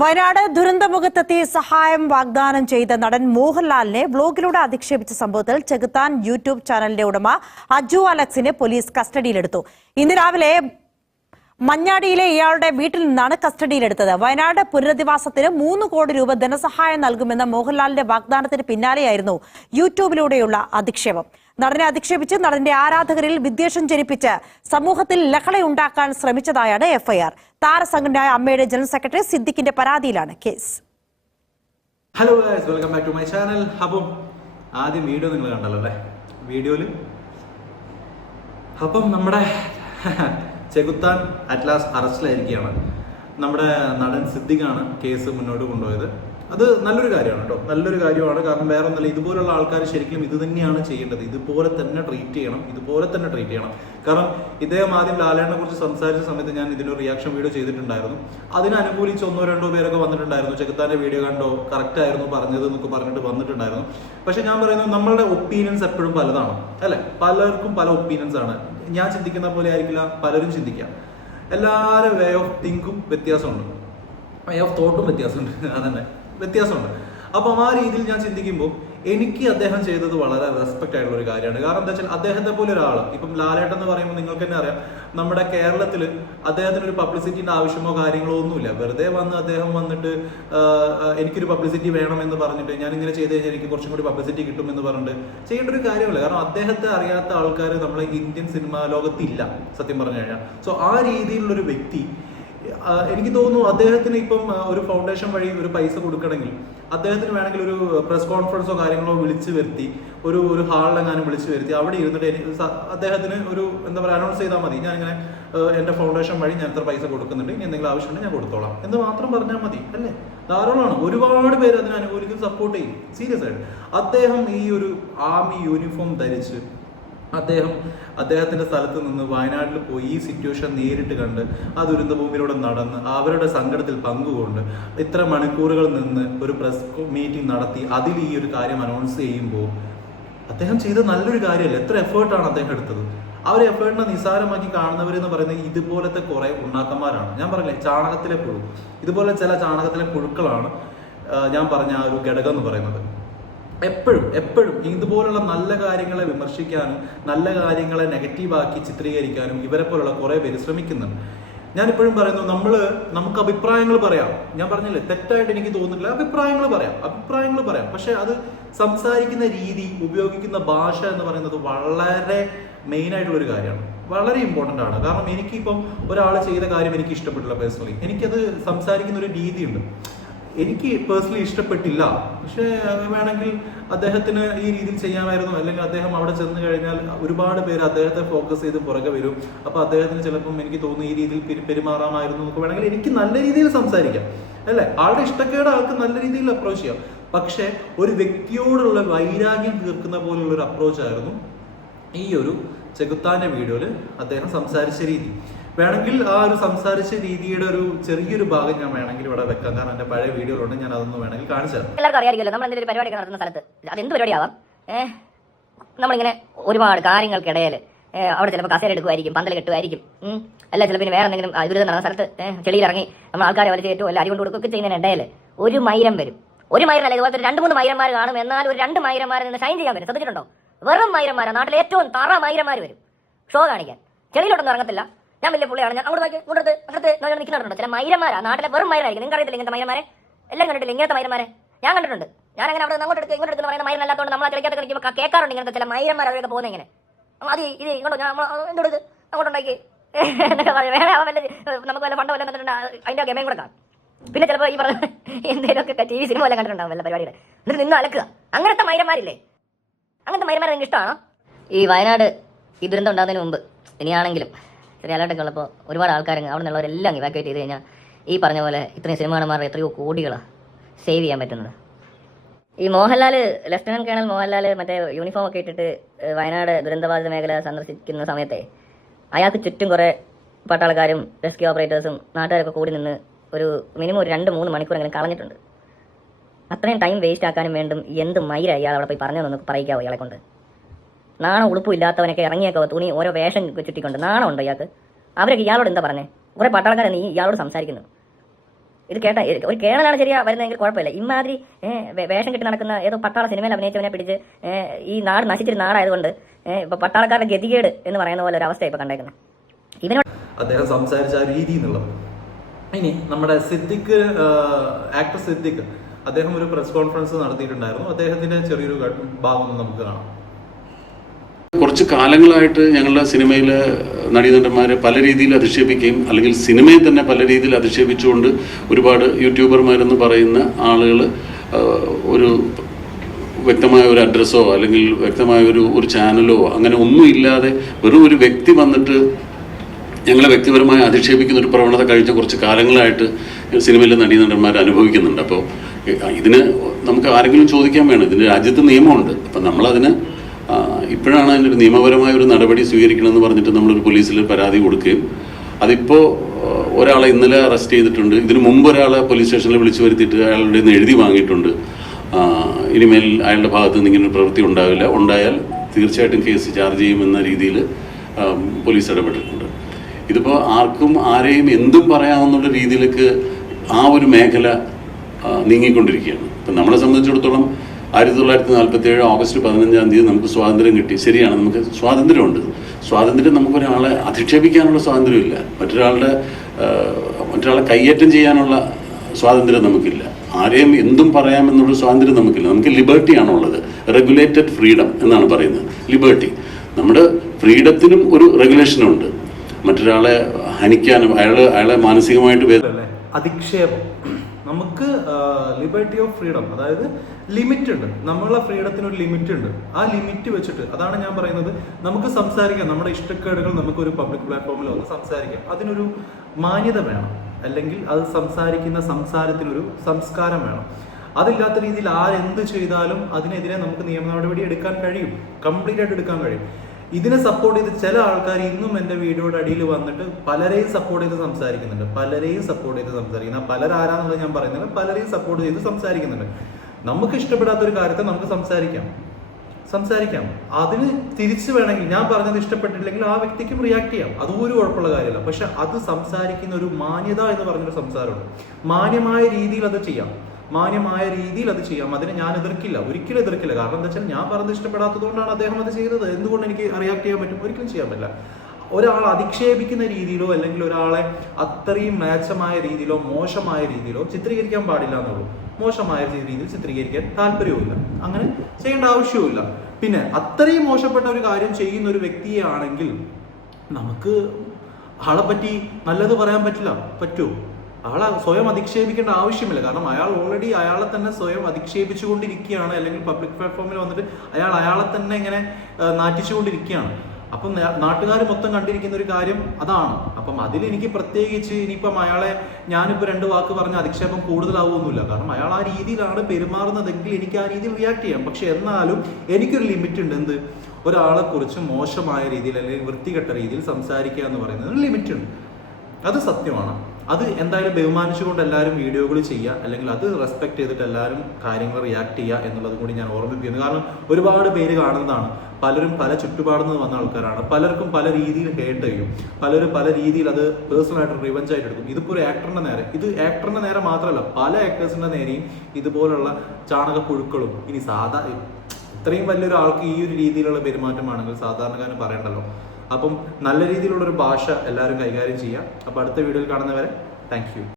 വയനാട് ദുരന്തമുഖത്തെത്തി സഹായം വാഗ്ദാനം ചെയ്ത നടൻ മോഹൻലാലിനെ ബ്ലോഗിലൂടെ അധിക്ഷേപിച്ച സംഭവത്തിൽ ചെകുത്താൻ യൂട്യൂബ് ചാനലിന്റെ ഉടമ അജു അലക്സിനെ പോലീസ് കസ്റ്റഡിയിലെടുത്തു. ഇന്ന് രാവിലെ മഞ്ഞാടിയിലെ ഇയാളുടെ വീട്ടിൽ നിന്നാണ് കസ്റ്റഡിയിലെടുത്തത്. വയനാട് പുനരധിവാസത്തിന് മൂന്ന് കോടി രൂപ ധനസഹായം നൽകുമെന്ന മോഹൻലാലിന്റെ വാഗ്ദാനത്തിന് പിന്നാലെയായിരുന്നു യൂട്യൂബിലൂടെയുള്ള അധിക്ഷേപം. നടനെ അധിക്ഷേപിച്ച് നടന്റെ ആരാധകരിൽ വിദ്വേഷം ജനിപ്പിച്ച് സമൂഹത്തിൽ ലഹളയുണ്ടാക്കാൻ ശ്രമിച്ചതായാണ് എഫ്ഐആർ. താരസംഘടനയായ അമ്മയുടെ ജനറൽ സെക്രട്ടറി സിദ്ദിഖിന്റെ പരാതിയിലാണ് case. Hello welcome back to my channel അപ്പം ആദ്യം വീഡിയോ നിങ്ങൾ കണ്ടല്ലോ അല്ലേ? വീഡിയോയിൽ? അപ്പം നമ്മുടെ ചെകുത്താൻ അറ്റ്ലാസ് അറസ്റ്റിലായിരിക്കുകയാണ്. നമ്മുടെ നടൻ സിദ്ദിഖാണ് കേസ് മുന്നോട്ട് കൊണ്ടുപോയത്. അത് നല്ലൊരു കാര്യമാണ് കേട്ടോ. നല്ലൊരു കാര്യമാണ്. കാരണം വേറെ ഒന്നല്ല ഇതുപോലുള്ള ആൾക്കാർ ശരിക്കും ഇത് തന്നെയാണ് ചെയ്യേണ്ടത്. ഇതുപോലെ തന്നെ ട്രീറ്റ് ചെയ്യണം. ഇതുപോലെ തന്നെ ട്രീറ്റ് ചെയ്യണം. കാരണം ഇദ്ദേഹം ആദ്യം ലാലേണിനെ കുറിച്ച് സംസാരിച്ച സമയത്ത് ഞാൻ ഇതിനൊരു റിയാക്ഷൻ വീഡിയോ ചെയ്തിട്ടുണ്ടായിരുന്നു. അതിന് അനുകൂലിച്ച് ഒന്നോ രണ്ടോ പേരൊക്കെ വന്നിട്ടുണ്ടായിരുന്നു. ചെകുത്താന്റെ വീഡിയോ കണ്ടോ? കറക്റ്റ് ആയിരുന്നു പറഞ്ഞത് എന്നൊക്കെ പറഞ്ഞിട്ട് വന്നിട്ടുണ്ടായിരുന്നു. പക്ഷെ ഞാൻ പറയുന്നത് നമ്മളുടെ ഒപ്പീനിയൻസ് എപ്പോഴും പലതാണ്. അല്ലെ? പലർക്കും പല ഒപ്പീനിയൻസ് ആണ്. ഞാൻ ചിന്തിക്കുന്ന പോലെ ആയിരിക്കില്ല. പലരും ചിന്തിക്കാം. എല്ലാവരും വേ ഓഫ് തിങ്കും വ്യത്യാസമുണ്ട്. വേ ഓഫ് തോട്ടും വ്യത്യാസമുണ്ട്. അതന്നെ. വ്യത്യാസമുണ്ട്. അപ്പം ആ രീതിയിൽ ഞാൻ ചിന്തിക്കുമ്പോൾ എനിക്ക് അദ്ദേഹം ചെയ്തത് വളരെ റെസ്പെക്ട് ആയിട്ടുള്ള ഒരു കാര്യമാണ്. കാരണം എന്താ വെച്ചാൽ അദ്ദേഹത്തെ പോലെ ഒരാൾ ഇപ്പം ലാലേട്ടൻ എന്ന് പറയുമ്പോൾ നിങ്ങൾക്ക് തന്നെ അറിയാം നമ്മുടെ കേരളത്തിൽ അദ്ദേഹത്തിന് ഒരു പബ്ലിസിറ്റിന്റെ ആവശ്യമോ കാര്യങ്ങളോ ഒന്നുമില്ല. വെറുതെ വന്ന് അദ്ദേഹം വന്നിട്ട് എനിക്കൊരു പബ്ലിസിറ്റി വേണം എന്ന് പറഞ്ഞിട്ട് ഞാൻ ഇങ്ങനെ ചെയ്ത് കഴിഞ്ഞാൽ എനിക്ക് കുറച്ചും കൂടി പബ്ലിസിറ്റി കിട്ടും എന്ന് പറഞ്ഞിട്ട് ചെയ്യേണ്ട ഒരു കാര്യമില്ല. കാരണം അദ്ദേഹത്തെ അറിയാത്ത ആൾക്കാർ നമ്മളെ ഇന്ത്യൻ സിനിമാ ലോകത്തില്ല സത്യം പറഞ്ഞു കഴിഞ്ഞാൽ. സോ ആ രീതിയിലുള്ള ഒരു വ്യക്തി എനിക്ക് തോന്നുന്നു അദ്ദേഹത്തിന് ഇപ്പം ഒരു ഫൗണ്ടേഷൻ വഴി ഒരു പൈസ കൊടുക്കണമെങ്കിൽ അദ്ദേഹത്തിന് വേണമെങ്കിൽ ഒരു പ്രസ് കോൺഫറൻസോ കാര്യങ്ങളോ വിളിച്ചു വരുത്തി ഒരു ഒരു ഹാളിലെങ്ങാനും വിളിച്ചു വരുത്തി അവിടെ ഇരുന്നിട്ട് അദ്ദേഹത്തിന് ഒരു എന്താ പറയുക അനൗൺസ് ചെയ്താൽ മതി. ഞാൻ ഇങ്ങനെ എന്റെ ഫൗണ്ടേഷൻ വഴി ഞാൻ ഇത്ര പൈസ കൊടുക്കുന്നുണ്ട്. ഇനി എന്തെങ്കിലും ആവശ്യമുണ്ടെങ്കിൽ ഞാൻ കൊടുത്തോളാം. എന്ന് മാത്രം പറഞ്ഞാൽ മതി അല്ലേ? ധാരാളമാണ്. ഒരുപാട് പേര് അതിനെ അനുകൂലിക്കും സപ്പോർട്ട് ചെയ്യും. സീരിയസ് ആയിട്ട്. അദ്ദേഹം ഈ ഒരു ആർമി യൂണിഫോം ധരിച്ച് അദ്ദേഹം അദ്ദേഹത്തിന്റെ സ്ഥലത്ത് നിന്ന് വയനാട്ടിൽ പോയി ഈ സിറ്റുവേഷൻ നേരിട്ട് കണ്ട് ആ ദുരന്ത ഭൂമിയിലൂടെ നടന്ന് അവരുടെ സങ്കടത്തിൽ പങ്കുകൊണ്ട് ഇത്ര മണിക്കൂറുകൾ നിന്ന് ഒരു പ്രസ് മീറ്റിംഗ് നടത്തി അതിൽ ഈ ഒരു കാര്യം അനൗൺസ് ചെയ്യുമ്പോൾ അദ്ദേഹം ചെയ്ത നല്ലൊരു കാര്യമല്ല? എത്ര എഫേർട്ടാണ് അദ്ദേഹം എടുത്തത്? ഒരു എഫേർട്ടിനെ നിസ്സാരമാക്കി കാണുന്നവരെന്ന് പറയുന്നത് ഇതുപോലത്തെ കുറേ ഉണ്ണാക്കന്മാരാണ്. ഞാൻ പറഞ്ഞില്ലേ ചാണകത്തിലെ പുഴു ഇതുപോലെ ചില ചാണകത്തിലെ പുഴുക്കളാണ് ഞാൻ പറഞ്ഞ ആ ഒരു ഘടകം എന്ന് പറയുന്നത്. എപ്പോഴും എപ്പോഴും ഇതുപോലുള്ള നല്ല കാര്യങ്ങളെ വിമർശിക്കാനും നല്ല കാര്യങ്ങളെ നെഗറ്റീവാക്കി ചിത്രീകരിക്കാനും ഇവരെ പോലുള്ള കുറേ പേര് ശ്രമിക്കുന്നുണ്ട്. ഞാനിപ്പോഴും പറയുന്നു നമ്മൾ നമുക്ക് അഭിപ്രായങ്ങൾ പറയാം. ഞാൻ പറഞ്ഞില്ലേ തെറ്റായിട്ട് എനിക്ക് തോന്നുന്നില്ല അഭിപ്രായങ്ങൾ പറയാം അഭിപ്രായങ്ങൾ പറയാം. പക്ഷെ അത് സംസാരിക്കുന്ന രീതി ഉപയോഗിക്കുന്ന ഭാഷ എന്ന് പറയുന്നത് വളരെ മെയിൻ ആയിട്ടുള്ള ഒരു കാര്യമാണ്. വളരെ ഇമ്പോർട്ടന്റ് ആണ്. കാരണം എനിക്കിപ്പം ഒരാൾ ചെയ്ത കാര്യം എനിക്ക് ഇഷ്ടപ്പെട്ടില്ല പേഴ്സണലി എനിക്കത് സംസാരിക്കുന്ന ഒരു രീതിയുണ്ട്. എനിക്ക് പേഴ്സണലി ഇഷ്ടപ്പെട്ടില്ല. പക്ഷേ വേണമെങ്കിൽ അദ്ദേഹത്തിന് ഈ രീതിയിൽ ചെയ്യാമായിരുന്നു. അല്ലെങ്കിൽ അദ്ദേഹം അവിടെ ചെന്ന് കഴിഞ്ഞാൽ ഒരുപാട് പേര് അദ്ദേഹത്തെ ഫോക്കസ് ചെയ്ത് പുറകെ വരും. അപ്പൊ അദ്ദേഹത്തിന് ചിലപ്പം എനിക്ക് തോന്നുന്നു ഈ രീതിയിൽ പെരു- പെരുമാറാമായിരുന്നു എന്നൊക്കെ വേണമെങ്കിൽ എനിക്ക് നല്ല രീതിയിൽ സംസാരിക്കാം. അല്ലേ? ആളുടെ ഇഷ്ടക്കേട് ആൾക്ക് നല്ല രീതിയിൽ അപ്രോച്ച് ചെയ്യാം. പക്ഷേ ഒരു വ്യക്തിയോടുള്ള വൈരാഗ്യം തീർക്കുന്ന പോലുള്ള ഒരു അപ്രോച്ച് ആയിരുന്നു ഈ ഒരു ചെകുത്താന്റെ വീഡിയോയിൽ അദ്ദേഹം സംസാരിച്ച രീതി. വേണമെങ്കിൽ ആ ഒരു സംസാരിച്ച രീതിയുടെ ഒരു ചെറിയൊരു ഭാഗം ഞാൻ വേണമെങ്കിൽ ഇവിടെ വെക്കാം. കാരണം എന്റെ പഴയ വീഡിയോയിലുണ്ട്. ഞാൻ അതൊന്നും വേണമെങ്കിൽ കാണിച്ചു തരാം. എല്ലാവർക്കും അറിയാമല്ലോ നമ്മൾ എന്തെങ്കിലും പരിപാടി നടത്തുന്ന സ്ഥലത്ത് അതെന്ത് പരിപാടിയാവാം? ഏഹ് നമ്മളിങ്ങനെ ഒരുപാട് കാര്യങ്ങൾക്കിടയിൽ അവിടെ ചിലപ്പോൾ കസേര എടുക്കുമായിരിക്കും പന്തൽ കെട്ടുമായിരിക്കും. അല്ല ചിലപ്പോൾ വേറെ എന്തെങ്കിലും ദുരിതം നടന്ന സ്ഥലത്ത് ഇറങ്ങി നമ്മൾ ആൾക്കാരെ കയറ്റുമോ അല്ല അരി കൊണ്ട് കൊടുക്കുകയൊക്കെ ചെയ്യുന്നതിനിടയിൽ ഒരു മൈരം വരും. ഒരു മൈരം അല്ല ഇതുപോലത്തെ രണ്ട് മൂന്ന് മൈരന്മാർ കാണും. എന്നാൽ ഒരു രണ്ട് മൈരന്മാരെ നിന്ന് ഷൈൻ ചെയ്യാൻ വരും. ശ്രദ്ധിച്ചിട്ടുണ്ടോ? വെറും മൈരന്മാരാണ് നാട്ടിലെ ഏറ്റവും തറ മൈരന്മാർ വരും. ഷോ കാണിക്കാൻ. ചെളിയിലോട്ടൊന്നും ഇറങ്ങത്തില്ല. ഞാൻ വലിയ പുള്ളിയാണ്. ഞാൻ അങ്ങോട്ട് നോക്കി ഇങ്ങോട്ട് അങ്ങോട്ട് ഞാൻ നിൽക്കുന്നുണ്ടോ. ചില മൈരന്മാരാ. നാട്ടിലെ വെറും മൈരായിരിക്കും നിങ്ങൾക്ക് അറിയത്തില്ല ഇങ്ങനത്തെ മൈരന്മാരെ? എല്ലാം കണ്ടിട്ടില്ല ഇങ്ങനത്തെ മൈരന്മാരെ? ഞാൻ കണ്ടിട്ടുണ്ട്. ഞാൻ അങ്ങനെ അവിടെ അങ്ങോട്ട് എടുത്ത് ഇങ്ങോട്ട് എടുത്ത് പറയുന്ന മൈരനല്ലാത്തതുകൊണ്ട് നമ്മളെ ചെളിക്കകത്ത് കളിക്കുമ്പോൾ കേൾക്കാറുണ്ട് ഇങ്ങനത്തെ ചില മൈരന്മാർ അവരൊക്കെ പോകുന്നത് ഇങ്ങനെ. അത് ഇത് ഇങ്ങോട്ട് ഞാൻ എന്തോട് ഇത് അങ്ങോട്ട് ഉണ്ടാക്കി. എന്നൊക്കെ പറയും. വേറെ വല്ല നമുക്ക് വല്ല ഫണ്ട് വല്ല അതിന്റെ ഗെയിം കൂടെ കാണും. പിന്നെ ചിലപ്പോൾ ഈ പറഞ്ഞ എന്തെങ്കിലുമൊക്കെ ടി വി സിനിമ വല്ല കണ്ടിട്ടുണ്ടാവും വല്ല പരിപാടികൾ എന്നിട്ട് നിന്ന് അലക്കുക. അങ്ങനത്തെ മൈരന്മാരില്ലേ? അങ്ങനത്തെ മൈരന്മാരെ എനിക്ക് ഇഷ്ടമാണോ? ഈ വയനാട് ഈ ദുരന്തം ഉണ്ടാകുന്നതിന് മുമ്പ് ഇനിയാണെങ്കിലും ചെറിയ അലേർട്ടൊക്കെ ഉള്ളപ്പോൾ ഒരുപാട് ആൾക്കാർ അവിടെ നിന്നുള്ളവരെല്ലാം ഇവാക്യുവേറ്റ് ചെയ്ത് കഴിഞ്ഞാൽ ഈ പറഞ്ഞ പോലെ ഇത്രയും സിനിമാണന്മാരുടെ എത്രയോ കോടികളാണ് സേവ് ചെയ്യാൻ പറ്റുന്നത്. ഈ മോഹൻലാൽ ലഫ്റ്റനന്റ് കേണൽ മോഹൻലാൽ മറ്റേ യൂണിഫോം ഒക്കെ ഇട്ടിട്ട് വയനാട് ദുരന്തബാധിത മേഖല സന്ദർശിക്കുന്ന സമയത്തെ അയാൾക്ക് ചുറ്റും കുറേ പട്ടാളക്കാരും റെസ്ക്യൂ ഓപ്പറേറ്റേഴ്സും നാട്ടുകാരൊക്കെ കൂടി നിന്ന് ഒരു മിനിമം ഒരു രണ്ട് മൂന്ന് മണിക്കൂർ മണിക്കൂറെങ്കിലും കളഞ്ഞിട്ടുണ്ട്. അത്രയും ടൈം വേസ്റ്റ് ആക്കാനും വേണ്ടും എന്ത് മൈര ഇയാൾ അവിടെ പോയി പറഞ്ഞതെന്ന് പറയിക്കാവോ ഇയാളെ കൊണ്ട്? നാണം ഉളുപ്പും ഇല്ലാത്തവനൊക്കെ തുണി ഓരോ വേഷം ചുറ്റിക്കൊണ്ട് ഉണ്ടോ ഇയാൾക്ക്? അവരൊക്കെ ഇയാളോട് എന്താ പറഞ്ഞേ? കുറെ പട്ടാളക്കാരെ നീ ഇയാളോട് സംസാരിക്കുന്നു. ഇത് കേട്ട ഒരു കേണലാണ് ശരിയാ വരുന്നതെങ്കിൽ കുഴപ്പമില്ല. ഇമാതിരി വേഷം കെട്ടി നടക്കുന്ന ഏതോ പട്ടാള സിനിമയിൽ അഭിനയിച്ചവനെ പിടിച്ച് ഈ നാട് നശിച്ചൊരു നാടായതുകൊണ്ട് ഇപ്പൊ പട്ടാളക്കാരുടെ ഗതികേട് എന്ന് പറയുന്ന പോലെ ഒരു അവസ്ഥ ഇപ്പൊ കണ്ടേക്കുന്നത് ഇവനോട് അദ്ദേഹം സംസാരിച്ച രീതി എന്നുള്ളത്. ഇനി നമ്മുടെ സിദ്ദിഖ് ആക്ടർ സിദ്ദിഖ്. അദ്ദേഹം ഒരു പ്രസ് കോൺഫറൻസ് നടത്തിയിട്ടുണ്ടായിരുന്നു. അദ്ദേഹത്തിന്റെ ചെറിയൊരു ഭാഗം നമുക്ക് കാണാം. കുറച്ച് കാലങ്ങളായിട്ട് ഞങ്ങളുടെ സിനിമയിലെ നടീനടന്മാരെ പല രീതിയിൽ അധിക്ഷേപിക്കുകയും അല്ലെങ്കിൽ സിനിമയെ തന്നെ പല രീതിയിൽ അധിക്ഷേപിച്ചുകൊണ്ട് ഒരുപാട് യൂട്യൂബർമാരെന്ന് പറയുന്ന ആളുകൾ ഒരു വ്യക്തമായ ഒരു അഡ്രസ്സോ അല്ലെങ്കിൽ വ്യക്തമായ ഒരു ഒരു ചാനലോ അങ്ങനെ ഒന്നുമില്ലാതെ വെറും ഒരു വ്യക്തി വന്നിട്ട് ഞങ്ങളെ വ്യക്തിപരമായി അധിക്ഷേപിക്കുന്ന ഒരു പ്രവണത കഴിഞ്ഞ കുറച്ച് കാലങ്ങളായിട്ട് സിനിമയിലെ നടീനടന്മാർ അനുഭവിക്കുന്നുണ്ട്. അപ്പോൾ ഇതിന് നമുക്ക് ആരെങ്കിലും ചോദിക്കാൻ വേണം. ഇതിന് രാജ്യത്ത് നിയമമുണ്ട്. അപ്പം നമ്മളതിന് ഇപ്പോഴാണ് ഇപ്പോഴാണ് അതിനൊരു നിയമപരമായ ഒരു നടപടി സ്വീകരിക്കണമെന്ന് പറഞ്ഞിട്ട് നമ്മളൊരു പോലീസിൽ പരാതി കൊടുക്കുകയും അതിപ്പോൾ ഒരാളെ ഇന്നലെ അറസ്റ്റ് ചെയ്തിട്ടുണ്ട്. ഇതിനു മുമ്പ് ഒരാളെ പോലീസ് സ്റ്റേഷനിൽ വിളിച്ചു വരുത്തിയിട്ട് അയാളുടെ നിന്ന് എഴുതി വാങ്ങിയിട്ടുണ്ട്. ഇനിമേൽ അയാളുടെ ഭാഗത്ത് നിന്ന് ഇങ്ങനെ ഒരു പ്രവൃത്തി ഉണ്ടാവില്ല. ഉണ്ടായാൽ തീർച്ചയായിട്ടും കേസ് ചാർജ് ചെയ്യുമെന്ന രീതിയിൽ പോലീസ് ഇടപെട്ടിട്ടുണ്ട്. ഇതിപ്പോൾ ആർക്കും ആരെയും എന്തും പറയാമെന്നുള്ള രീതിയിലേക്ക് ആ ഒരു മേഖല നീങ്ങിക്കൊണ്ടിരിക്കുകയാണ്. ഇപ്പം നമ്മളെ സംബന്ധിച്ചിടത്തോളം ആയിരത്തി തൊള്ളായിരത്തി നാൽപ്പത്തി ഏഴ് ഓഗസ്റ്റ് പതിനഞ്ചാം തീയതി നമുക്ക് സ്വാതന്ത്ര്യം കിട്ടി. ശരിയാണ് നമുക്ക് സ്വാതന്ത്ര്യമുണ്ട്. സ്വാതന്ത്ര്യം നമുക്കൊരാളെ അധിക്ഷേപിക്കാനുള്ള സ്വാതന്ത്ര്യമില്ല. മറ്റൊരാളുടെ മറ്റൊരാളെ കയ്യേറ്റം ചെയ്യാനുള്ള സ്വാതന്ത്ര്യം നമുക്കില്ല. ആരെയും എന്തും പറയാമെന്നുള്ള സ്വാതന്ത്ര്യം നമുക്കില്ല. നമുക്ക് ലിബർട്ടിയാണുള്ളത്. റെഗുലേറ്റഡ് ഫ്രീഡം എന്നാണ് പറയുന്നത്. ലിബർട്ടി. നമ്മുടെ ഫ്രീഡത്തിനും ഒരു റെഗുലേഷനുണ്ട്. മറ്റൊരാളെ ഹനിക്കാനും അയാൾ അയാളെ മാനസികമായിട്ട് വേ അല്ലേ അധിക്ഷേപം. നമുക്ക് ലിബർട്ടി ഓഫ് ഫ്രീഡം അതായത് ലിമിറ്റ് ഉണ്ട്. നമ്മളെ ഫ്രീഡത്തിന് ഒരു ലിമിറ്റ് ഉണ്ട്. ആ ലിമിറ്റ് വെച്ചിട്ട് അതാണ് ഞാൻ പറയുന്നത് നമുക്ക് സംസാരിക്കാം. നമ്മുടെ ഇഷ്ടക്കേടുകൾ നമുക്ക് ഒരു പബ്ലിക് പ്ലാറ്റ്ഫോമിൽ വന്ന് സംസാരിക്കാം. അതിനൊരു മാന്യത വേണം. അല്ലെങ്കിൽ അത് സംസാരിക്കുന്ന സംസാരത്തിനൊരു സംസ്കാരം വേണം. അതില്ലാത്ത രീതിയിൽ ആരെന്ത് ചെയ്താലും അതിനെതിരെ നമുക്ക് നിയമ നടപടി എടുക്കാൻ കഴിയും. കംപ്ലീറ്റ് ആയിട്ട് എടുക്കാൻ കഴിയും. ഇതിനെ സപ്പോർട്ട് ചെയ്ത് ചില ആൾക്കാർ ഇന്നും എന്റെ വീഡിയോയുടെ അടിയിൽ വന്നിട്ട് പലരെയും സപ്പോർട്ട് ചെയ്ത് സംസാരിക്കുന്നുണ്ട്. പലരെയും സപ്പോർട്ട് ചെയ്ത് സംസാരിക്കുന്നത് പലരാരാന്നുള്ളത് ഞാൻ പറയുന്നില്ല. പലരെയും സപ്പോർട്ട് ചെയ്ത് സംസാരിക്കുന്നുണ്ട്. നമുക്ക് ഇഷ്ടപ്പെടാത്ത ഒരു കാര്യത്തെ നമുക്ക് സംസാരിക്കാം. സംസാരിക്കാം. അതിന് തിരിച്ചു വേണമെങ്കിൽ ഞാൻ പറഞ്ഞത് ഇഷ്ടപ്പെട്ടില്ലെങ്കിൽ ആ വ്യക്തിക്കും റിയാക്ട് ചെയ്യാം. അതും ഒരു കുഴപ്പമുള്ള കാര്യമല്ല. പക്ഷെ അത് സംസാരിക്കുന്ന ഒരു മാന്യത എന്ന് പറഞ്ഞൊരു സംസാരമുണ്ട്. മാന്യമായ രീതിയിൽ അത് ചെയ്യാം. മാന്യമായ രീതിയിൽ അത് ചെയ്യാം. അതിനെ ഞാൻ എതിർക്കില്ല. ഒരിക്കലും എതിർക്കില്ല. കാരണം എന്താ വെച്ചാൽ ഞാൻ പറഞ്ഞത് ഇഷ്ടപ്പെടാത്തതുകൊണ്ടാണ് അദ്ദേഹം അത് ചെയ്തത്. എന്തുകൊണ്ട് എനിക്ക് റിയാക്ട് ചെയ്യാൻ പറ്റും? ഒരിക്കലും ചെയ്യാൻ പറ്റില്ല. ഒരാൾ അധിക്ഷേപിക്കുന്ന രീതിയിലോ അല്ലെങ്കിൽ ഒരാളെ അത്രയും മേച്ചമായ രീതിയിലോ മോശമായ രീതിയിലോ ചിത്രീകരിക്കാൻ പാടില്ല എന്നുള്ളൂ. മോശമായ രീതിയിൽ ചിത്രീകരിക്കാൻ താല്പര്യവുമില്ല. അങ്ങനെ ചെയ്യേണ്ട ആവശ്യവുമില്ല. പിന്നെ അത്രയും മോശപ്പെട്ട ഒരു കാര്യം ചെയ്യുന്ന ഒരു വ്യക്തിയാണെങ്കിൽ നമുക്ക് ആളെ പറ്റി നല്ലത് പറയാൻ പറ്റില്ല. പറ്റുമോ ആളെ സ്വയം അധിക്ഷേപിക്കേണ്ട ആവശ്യമില്ല. കാരണം അയാൾ ഓൾറെഡി അയാളെ തന്നെ സ്വയം അധിക്ഷേപിച്ചുകൊണ്ടിരിക്കുകയാണ്. അല്ലെങ്കിൽ പബ്ലിക് പ്ലാറ്റ്ഫോമിൽ വന്നിട്ട് അയാൾ അയാളെ തന്നെ ഇങ്ങനെ നാറ്റിച്ചുകൊണ്ടിരിക്കുകയാണ്. അപ്പം നാട്ടുകാർ മൊത്തം കണ്ടിരിക്കുന്ന ഒരു കാര്യം അതാണ്. അപ്പം അതിൽ എനിക്ക് പ്രത്യേകിച്ച് ഇനിയിപ്പം അയാളെ ഞാനിപ്പോൾ രണ്ട് വാക്ക് പറഞ്ഞ അധിക്ഷേപം കൂടുതലാവുമൊന്നുമില്ല. കാരണം അയാൾ ആ രീതിയിലാണ് പെരുമാറുന്നതെങ്കിൽ എനിക്ക് ആ രീതിയിൽ റിയാക്ട് ചെയ്യാം. പക്ഷെ എന്നാലും എനിക്കൊരു ലിമിറ്റ് ഉണ്ട്. എന്ത്? ഒരാളെ കുറിച്ച് മോശമായ രീതിയിൽ അല്ലെങ്കിൽ വൃത്തികെട്ട രീതിയിൽ സംസാരിക്കുക എന്ന് പറയുന്നത് ലിമിറ്റ് ഉണ്ട്. അത് സത്യമാണ്. അത് എന്തായാലും ബഹുമാനിച്ചുകൊണ്ട് എല്ലാവരും വീഡിയോകൾ ചെയ്യുക അല്ലെങ്കിൽ അത് റെസ്പെക്ട് ചെയ്തിട്ട് എല്ലാവരും കാര്യങ്ങൾ റിയാക്ട് ചെയ്യുക എന്നുള്ളതും കൂടി ഞാൻ ഓർമ്മിപ്പിക്കുന്നു. കാരണം ഒരുപാട് പേര് കാണുന്നതാണ്. പലരും പല ചുറ്റുപാടിൽ നിന്ന് വന്ന ആൾക്കാരാണ്. പലർക്കും പല രീതിയിൽ ഹേട്ട് ചെയ്യും. പലരും പല രീതിയിൽ അത് പേഴ്സണലായിട്ട് റിവഞ്ച് ആയിട്ട് എടുക്കും. ഇതിപ്പോൾ ഒരു ആക്ടറിന്റെ നേരെ. ഇത് ആക്ടറിന്റെ നേരെ മാത്രമല്ല പല ആക്ടേഴ്സിന്റെ നേരെയും ഇതുപോലുള്ള ചാണകപ്പുഴുക്കളും ഇനി സാധാ ഇത്രയും വലിയൊരാൾക്ക് ഈ ഒരു രീതിയിലുള്ള പെരുമാറ്റമാണെങ്കിൽ സാധാരണക്കാരും പറയണ്ടല്ലോ. അപ്പം നല്ല രീതിയിലുള്ള ഒരു ഭാഷ എല്ലാവരും കൈകാര്യം ചെയ്യാം. അപ്പോൾ അടുത്ത വീഡിയോയിൽ കാണുന്നവരെ താങ്ക്